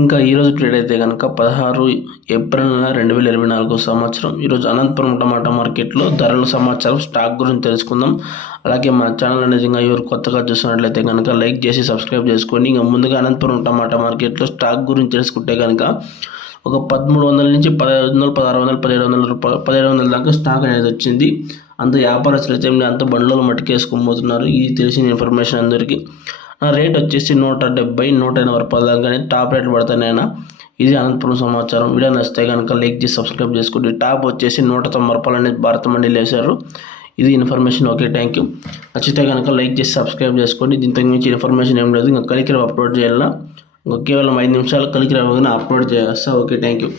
ఇంకా ఈరోజు ట్రేడ్ అయితే కనుక 16 ఏప్రిల్ 2024 సంవత్సరం. ఈరోజు అనంతపురం టమాటా మార్కెట్లో ధరల సమాచారం, స్టాక్ గురించి తెలుసుకుందాం. అలాగే మన ఛానల్ నిజంగా ఎవరు కొత్తగా చూస్తున్నట్లయితే కనుక లైక్ చేసి సబ్స్క్రైబ్ చేసుకోండి. ఇంకా ముందుగా అనంతపురం టమాటా మార్కెట్లో స్టాక్ గురించి తెలుసుకుంటే కనుక ఒక 1300 నుంచి 1500, 1600, 1700 దాకా స్టాక్ అనేది వచ్చింది. అంత వ్యాపారస్తులు అయితే అంత బండ్లలో మట్టుకేసుకొని ఇది తెలిసిన ఇన్ఫర్మేషన్ అందరికీ. రేట్ వచ్చేసి 170, 180 రూపాయల దాకా టాప్ రేట్ పడతానైనా. ఇది అనంతపురం సమాచారం. వీడియో నచ్చితే కనుక లైక్ చేసి సబ్స్క్రైబ్ చేసుకోండి. టాప్ వచ్చేసి 190 రూపాయలు అనేది భారత మండీలో వేశారు. ఇది ఇన్ఫర్మేషన్. Okay, thank you. నచ్చితే కనుక లైక్ చేసి సబ్స్క్రైబ్ చేసుకోండి. దీంతో మించి ఇన్ఫర్మేషన్ ఏం లేదు. ఇంకా కలికిరావు అప్లోడ్ చేయాలా, కేవలం 5 నిమిషాలు కలికిరావు అప్లోడ్ చేస్తా. Okay, thank you.